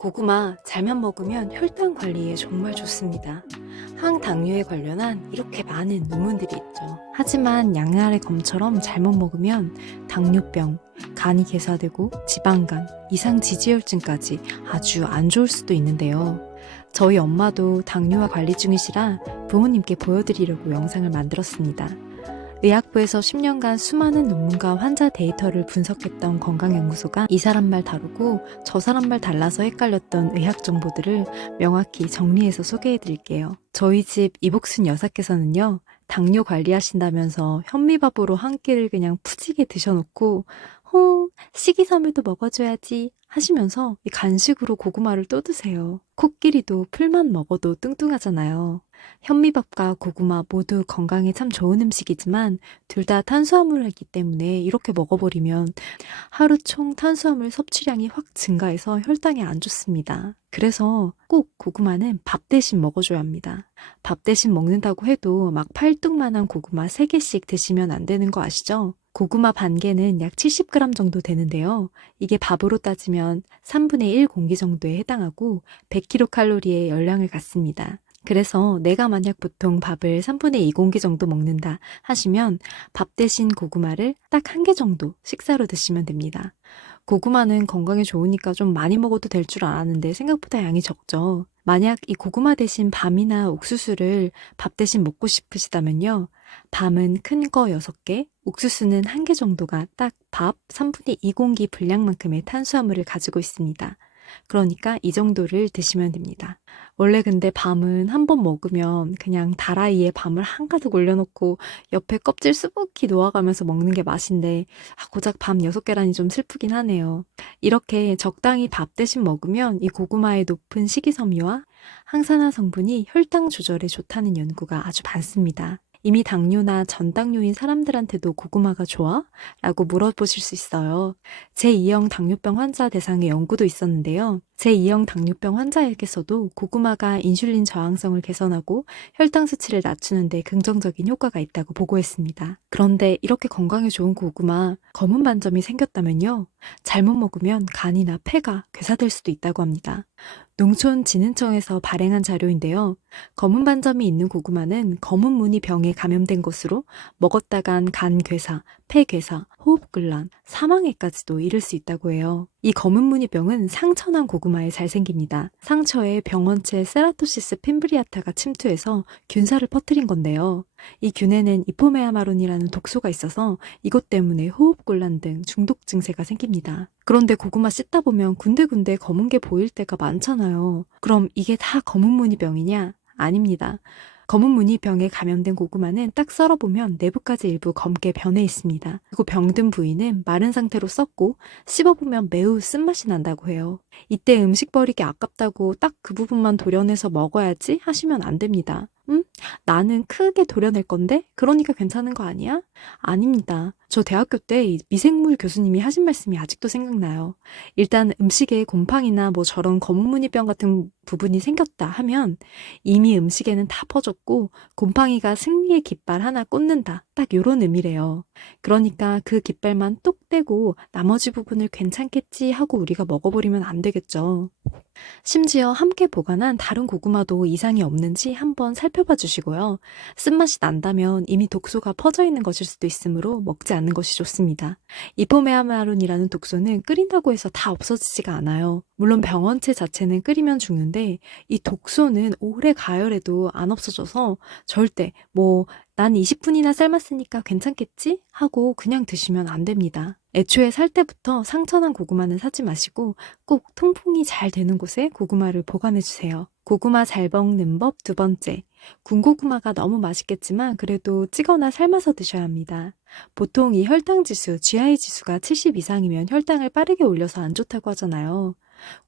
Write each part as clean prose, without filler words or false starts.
고구마 잘만 먹으면 혈당 관리에 정말 좋습니다. 항당뇨에 관련한 이렇게 많은 논문들이 있죠. 하지만 양날의 검처럼 잘못 먹으면 당뇨병, 간이 괴사되고 지방간, 이상 지지혈증까지 아주 안 좋을 수도 있는데요. 저희 엄마도 당뇨와 관리 중이시라 부모님께 보여드리려고 영상을 만들었습니다. 의학부에서 10년간 수많은 논문과 환자 데이터를 분석했던 건강연구소가 이 사람 말 다르고 저 사람 말 달라서 헷갈렸던 의학 정보들을 명확히 정리해서 소개해드릴게요. 저희 집 이복순 여사께서는요, 당뇨 관리하신다면서 현미밥으로 한 끼를 그냥 푸지게 드셔놓고 식이섬유도 먹어줘야지 하시면서 이 간식으로 고구마를 또 드세요. 코끼리도 풀만 먹어도 뚱뚱하잖아요. 현미밥과 고구마 모두 건강에 참 좋은 음식이지만 둘 다 탄수화물이기 때문에 이렇게 먹어버리면 하루 총 탄수화물 섭취량이 확 증가해서 혈당에 안 좋습니다. 그래서 꼭 고구마는 밥 대신 먹어줘야 합니다. 밥 대신 먹는다고 해도 막 팔뚝만한 고구마 3개씩 드시면 안 되는 거 아시죠? 고구마 반 개는 약 70g 정도 되는데요. 이게 밥으로 따지면 3분의 1 공기 정도에 해당하고 100kcal의 열량을 갖습니다. 그래서 내가 만약 보통 밥을 3분의 2 공기 정도 먹는다 하시면 밥 대신 고구마를 딱 1개 정도 식사로 드시면 됩니다. 고구마는 건강에 좋으니까 좀 많이 먹어도 될 줄 알았는데 생각보다 양이 적죠. 만약 이 고구마 대신 밤이나 옥수수를 밥 대신 먹고 싶으시다면요. 밤은 큰 거 6개, 옥수수는 1개 정도가 딱 밥 3분의 2 공기 분량만큼의 탄수화물을 가지고 있습니다. 그러니까 이 정도를 드시면 됩니다. 원래 근데 밤은 한 번 먹으면 그냥 다라이에 밤을 한가득 올려놓고 옆에 껍질 수북히 놓아가면서 먹는 게 맛인데 고작 밤 6개라니 좀 슬프긴 하네요. 이렇게 적당히 밥 대신 먹으면 이 고구마의 높은 식이섬유와 항산화 성분이 혈당 조절에 좋다는 연구가 아주 많습니다. 이미 당뇨나 전당뇨인 사람들한테도 고구마가 좋아? 라고 물어보실 수 있어요. 제2형 당뇨병 환자 대상의 연구도 있었는데요. 제2형 당뇨병 환자에게서도 고구마가 인슐린 저항성을 개선하고 혈당 수치를 낮추는 데 긍정적인 효과가 있다고 보고했습니다. 그런데 이렇게 건강에 좋은 고구마, 검은 반점이 생겼다면요. 잘못 먹으면 간이나 폐가 괴사될 수도 있다고 합니다. 농촌진흥청에서 발행한 자료인데요. 검은 반점이 있는 고구마는 검은 무늬 병에 감염된 것으로 먹었다간 간 괴사, 폐 괴사, 호흡곤란, 사망에까지도 이를 수 있다고 해요. 이 검은 무늬 병은 상처난 고구마에 잘 생깁니다. 상처에 병원체 세라토시스 핀브리아타가 침투해서 균사를 퍼뜨린 건데요. 이 균에는 이포메아마론이라는 독소가 있어서 이것 때문에 호흡곤란 등 중독 증세가 생깁니다. 그런데 고구마 씻다 보면 군데군데 검은 게 보일 때가 많잖아요. 그럼 이게 다 검은 무늬 병이냐? 아닙니다. 검은 무늬병에 감염된 고구마는 딱 썰어보면 내부까지 일부 검게 변해 있습니다. 그리고 병든 부위는 마른 상태로 썩고 씹어보면 매우 쓴맛이 난다고 해요. 이때 음식 버리기 아깝다고 딱 그 부분만 도려내서 먹어야지 하시면 안 됩니다. 나는 크게 도려낼 건데? 그러니까 괜찮은 거 아니야? 아닙니다. 저 대학교 때 이 미생물 교수님이 하신 말씀이 아직도 생각나요. 일단 음식에 곰팡이나 뭐 저런 검은 무늬병 같은 부분이 생겼다 하면 이미 음식에는 다 퍼졌고 곰팡이가 승리의 깃발 하나 꽂는다. 딱 요런 의미래요. 그러니까 그 깃발만 똑 떼고 나머지 부분을 괜찮겠지 하고 우리가 먹어버리면 안 되겠죠. 심지어 함께 보관한 다른 고구마도 이상이 없는지 한번 살펴봐 주시고요. 쓴맛이 난다면 이미 독소가 퍼져 있는 것일 수도 있으므로 먹지 않는 것이 좋습니다. 이포메아마론이라는 독소는 끓인다고 해서 다 없어지지가 않아요. 물론 병원체 자체는 끓이면 죽는데 이 독소는 오래 가열해도 안 없어져서 절대 난 20분이나 삶았으니까 괜찮겠지? 하고 그냥 드시면 안 됩니다. 애초에 살 때부터 상처난 고구마는 사지 마시고 꼭 통풍이 잘 되는 곳에 고구마를 보관해 주세요. 고구마 잘 먹는 법 2번째. 군고구마가 너무 맛있겠지만 그래도 찌거나 삶아서 드셔야 합니다. 보통 이 혈당 지수, GI 지수가 70 이상이면 혈당을 빠르게 올려서 안 좋다고 하잖아요.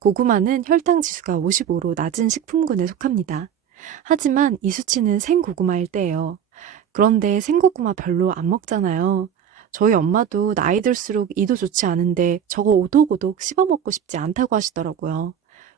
고구마는 혈당 지수가 55로 낮은 식품군에 속합니다. 하지만 이 수치는 생고구마일 때예요. 그런데 생고구마 별로 안 먹잖아요. 저희 엄마도 나이 들수록 이도 좋지 않은데 저거 오독오독 씹어 먹고 싶지 않다고 하시더라고요.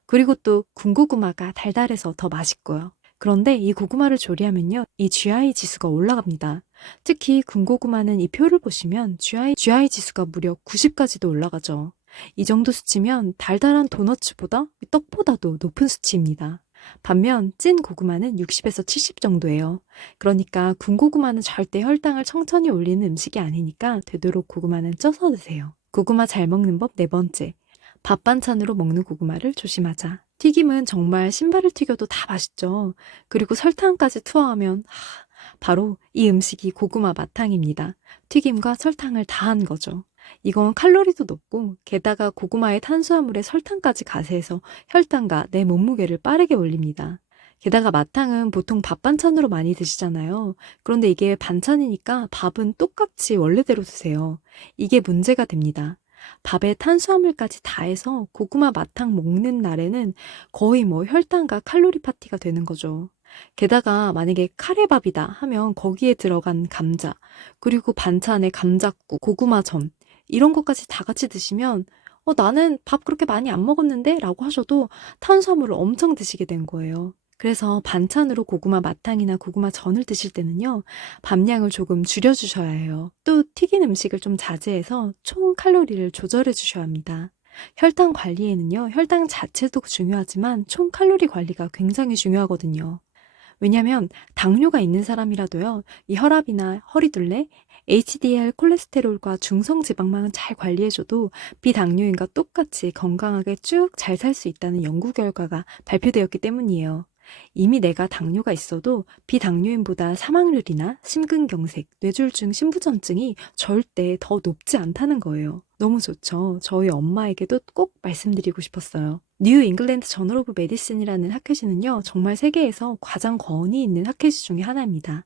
그리고 또 군고구마가 달달해서 더 맛있고요. 그런데 이 고구마를 조리하면요, 이 GI 지수가 올라갑니다. 특히 군고구마는 이 표를 보시면 GI 지수가 무려 90까지도 올라가죠. 이 정도 수치면 달달한 도너츠보다 떡보다도 높은 수치입니다. 반면 찐 고구마는 60에서 70 정도예요. 그러니까 군고구마는 절대 혈당을 천천히 올리는 음식이 아니니까 되도록 고구마는 쪄서 드세요. 고구마 잘 먹는 법 네 번째. 밥 반찬으로 먹는 고구마를 조심하자. 튀김은 정말 신발을 튀겨도 다 맛있죠. 그리고 설탕까지 투하하면 바로 이 음식이 고구마 마탕입니다. 튀김과 설탕을 다 한 거죠. 이건 칼로리도 높고 게다가 고구마의 탄수화물에 설탕까지 가세해서 혈당과 내 몸무게를 빠르게 올립니다. 게다가 마탕은 보통 밥 반찬으로 많이 드시잖아요. 그런데 이게 반찬이니까 밥은 똑같이 원래대로 드세요. 이게 문제가 됩니다. 밥에 탄수화물까지 다 해서 고구마 마탕 먹는 날에는 거의 혈당과 칼로리 파티가 되는 거죠. 게다가 만약에 카레밥이다 하면 거기에 들어간 감자, 그리고 반찬에 감자국, 고구마전 이런 것까지 다 같이 드시면 나는 밥 그렇게 많이 안 먹었는데? 라고 하셔도 탄수화물을 엄청 드시게 된 거예요. 그래서 반찬으로 고구마 마탕이나 고구마 전을 드실 때는요, 밥량을 조금 줄여주셔야 해요. 또 튀긴 음식을 좀 자제해서 총 칼로리를 조절해 주셔야 합니다. 혈당 관리에는요, 혈당 자체도 중요하지만 총 칼로리 관리가 굉장히 중요하거든요. 왜냐면 당뇨가 있는 사람이라도요, 이 혈압이나 허리둘레, HDL 콜레스테롤과 중성지방만은 잘 관리해줘도 비당뇨인과 똑같이 건강하게 쭉 잘 살 수 있다는 연구 결과가 발표되었기 때문이에요. 이미 내가 당뇨가 있어도 비당뇨인보다 사망률이나 심근경색, 뇌졸중, 신부전증이 절대 더 높지 않다는 거예요. 너무 좋죠. 저희 엄마에게도 꼭 말씀드리고 싶었어요. 뉴 잉글랜드 저널 오브 메디슨이라는 학회지는요, 정말 세계에서 가장 권위 있는 학회지 중에 하나입니다.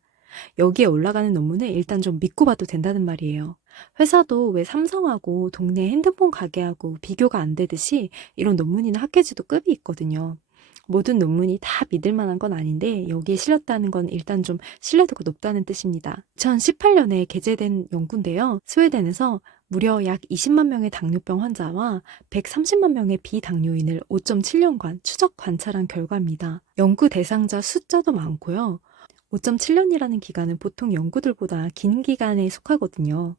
여기에 올라가는 논문을 일단 좀 믿고 봐도 된다는 말이에요. 회사도 왜 삼성하고 동네 핸드폰 가게하고 비교가 안 되듯이 이런 논문이나 학회지도 급이 있거든요. 모든 논문이 다 믿을 만한 건 아닌데 여기에 실렸다는 건 일단 좀 신뢰도가 높다는 뜻입니다. 2018년에 게재된 연구인데요. 스웨덴에서 무려 약 20만 명의 당뇨병 환자와 130만 명의 비당뇨인을 5.7년간 추적 관찰한 결과입니다. 연구 대상자 숫자도 많고요. 5.7년이라는 기간은 보통 연구들보다 긴 기간에 속하거든요.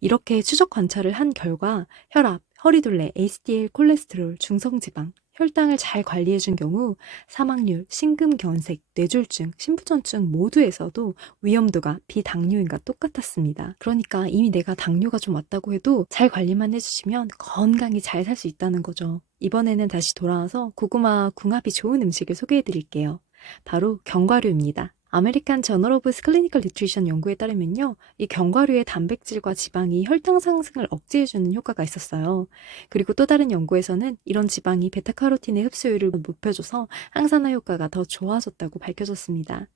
이렇게 추적 관찰을 한 결과 혈압, 허리둘레, HDL 콜레스테롤, 중성지방, 혈당을 잘 관리해준 경우 사망률, 심근경색, 뇌졸중, 신부전증 모두에서도 위험도가 비당뇨인과 똑같았습니다. 그러니까 이미 내가 당뇨가 좀 왔다고 해도 잘 관리만 해주시면 건강히 잘 살 수 있다는 거죠. 이번에는 다시 돌아와서 고구마 궁합이 좋은 음식을 소개해드릴게요. 바로 견과류입니다. 아메리칸 저널 오브 클리니컬 뉴트리션 연구에 따르면요, 이 견과류의 단백질과 지방이 혈당 상승을 억제해주는 효과가 있었어요. 그리고 또 다른 연구에서는 이런 지방이 베타카로틴의 흡수율을 높여줘서 항산화 효과가 더 좋아졌다고 밝혀졌습니다.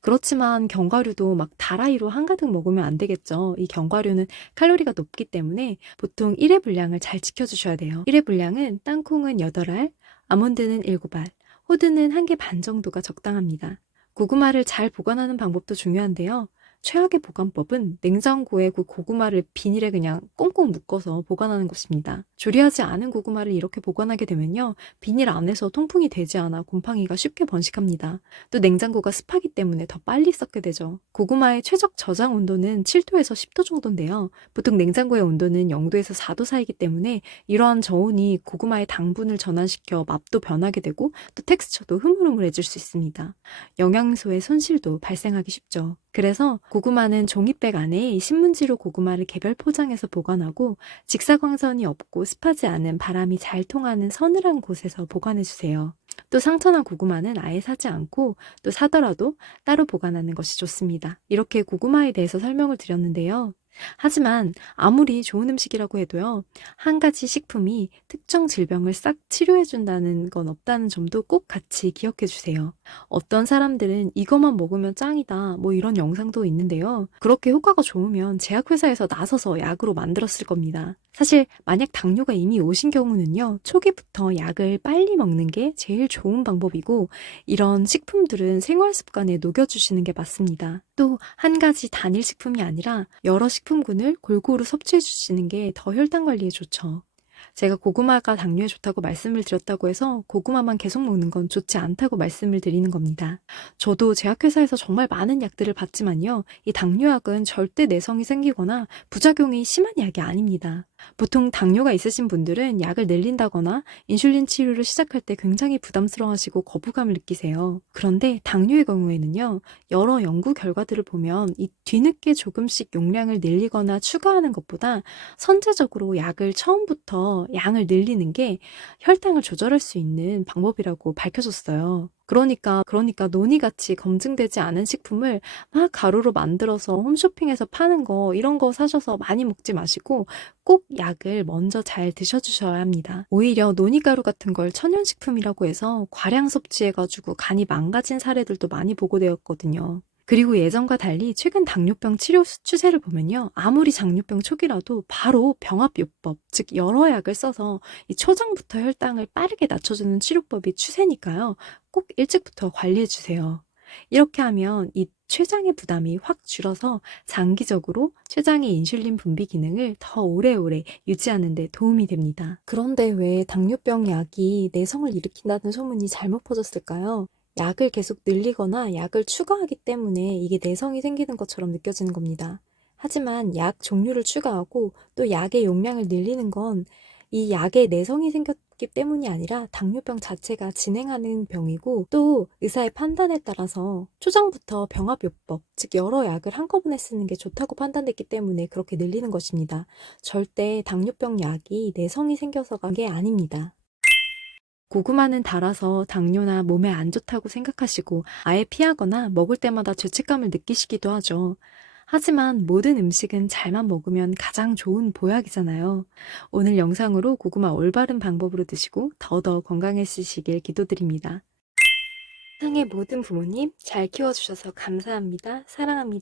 그렇지만 견과류도 막 다라이로 한가득 먹으면 안 되겠죠. 이 견과류는 칼로리가 높기 때문에 보통 1회 분량을 잘 지켜주셔야 돼요. 1회 분량은 땅콩은 8알, 아몬드는 7알, 호두는 1개 반 정도가 적당합니다. 고구마를 잘 보관하는 방법도 중요한데요. 최악의 보관법은 냉장고에 그 고구마를 비닐에 그냥 꽁꽁 묶어서 보관하는 것입니다. 조리하지 않은 고구마를 이렇게 보관하게 되면요, 비닐 안에서 통풍이 되지 않아 곰팡이가 쉽게 번식합니다. 또 냉장고가 습하기 때문에 더 빨리 썩게 되죠. 고구마의 최적 저장 온도는 7도에서 10도 정도인데요. 보통 냉장고의 온도는 0도에서 4도 사이기 때문에 이러한 저온이 고구마의 당분을 전환시켜 맛도 변하게 되고 또 텍스처도 흐물흐물해질 수 있습니다. 영양소의 손실도 발생하기 쉽죠. 그래서 고구마는 종이백 안에 이 신문지로 고구마를 개별 포장해서 보관하고 직사광선이 없고 습하지 않은 바람이 잘 통하는 서늘한 곳에서 보관해주세요. 또 상처난 고구마는 아예 사지 않고 또 사더라도 따로 보관하는 것이 좋습니다. 이렇게 고구마에 대해서 설명을 드렸는데요. 하지만 아무리 좋은 음식이라고 해도요, 한 가지 식품이 특정 질병을 싹 치료해준다는 건 없다는 점도 꼭 같이 기억해 주세요. 어떤 사람들은 이것만 먹으면 짱이다 뭐 이런 영상도 있는데요. 그렇게 효과가 좋으면 제약회사에서 나서서 약으로 만들었을 겁니다. 사실 만약 당뇨가 이미 오신 경우는요, 초기부터 약을 빨리 먹는 게 제일 좋은 방법이고 이런 식품들은 생활 습관에 녹여주시는 게 맞습니다. 또 한 가지 단일 식품이 아니라 여러 식품군을 골고루 섭취해 주시는 게 더 혈당 관리에 좋죠. 제가 고구마가 당뇨에 좋다고 말씀을 드렸다고 해서 고구마만 계속 먹는 건 좋지 않다고 말씀을 드리는 겁니다. 저도 제약회사에서 정말 많은 약들을 받지만요. 이 당뇨약은 절대 내성이 생기거나 부작용이 심한 약이 아닙니다. 보통 당뇨가 있으신 분들은 약을 늘린다거나 인슐린 치료를 시작할 때 굉장히 부담스러워하시고 거부감을 느끼세요. 그런데 당뇨의 경우에는요. 여러 연구 결과들을 보면 이 뒤늦게 조금씩 용량을 늘리거나 추가하는 것보다 선제적으로 약을 처음부터 양을 늘리는 게 혈당을 조절할 수 있는 방법이라고 밝혀졌어요. 그러니까 논의같이 검증되지 않은 식품을 막 가루로 만들어서 홈쇼핑에서 파는 거 이런 거 사셔서 많이 먹지 마시고 꼭 약을 먼저 잘 드셔주셔야 합니다. 오히려 논이가루 같은 걸 천연식품이라고 해서 과량 섭취해가지고 간이 망가진 사례들도 많이 보고되었거든요. 그리고 예전과 달리 최근 당뇨병 치료 추세를 보면요. 아무리 당뇨병 초기라도 바로 병합요법, 즉 여러 약을 써서 이 초장부터 혈당을 빠르게 낮춰주는 치료법이 추세니까요. 꼭 일찍부터 관리해주세요. 이렇게 하면 이 췌장의 부담이 확 줄어서 장기적으로 췌장의 인슐린 분비 기능을 더 오래오래 유지하는 데 도움이 됩니다. 그런데 왜 당뇨병 약이 내성을 일으킨다는 소문이 잘못 퍼졌을까요? 약을 계속 늘리거나 약을 추가하기 때문에 이게 내성이 생기는 것처럼 느껴지는 겁니다. 하지만 약 종류를 추가하고 또 약의 용량을 늘리는 건 이 약에 내성이 생겼기 때문이 아니라 당뇨병 자체가 진행하는 병이고 또 의사의 판단에 따라서 초장부터 병합요법, 즉 여러 약을 한꺼번에 쓰는 게 좋다고 판단됐기 때문에 그렇게 늘리는 것입니다. 절대 당뇨병 약이 내성이 생겨서가 게 아닙니다. 고구마는 달아서 당뇨나 몸에 안 좋다고 생각하시고 아예 피하거나 먹을 때마다 죄책감을 느끼시기도 하죠. 하지만 모든 음식은 잘만 먹으면 가장 좋은 보약이잖아요. 오늘 영상으로 고구마 올바른 방법으로 드시고 더더 건강해지시길 기도드립니다. 세상의 모든 부모님 잘 키워주셔서 감사합니다. 사랑합니다.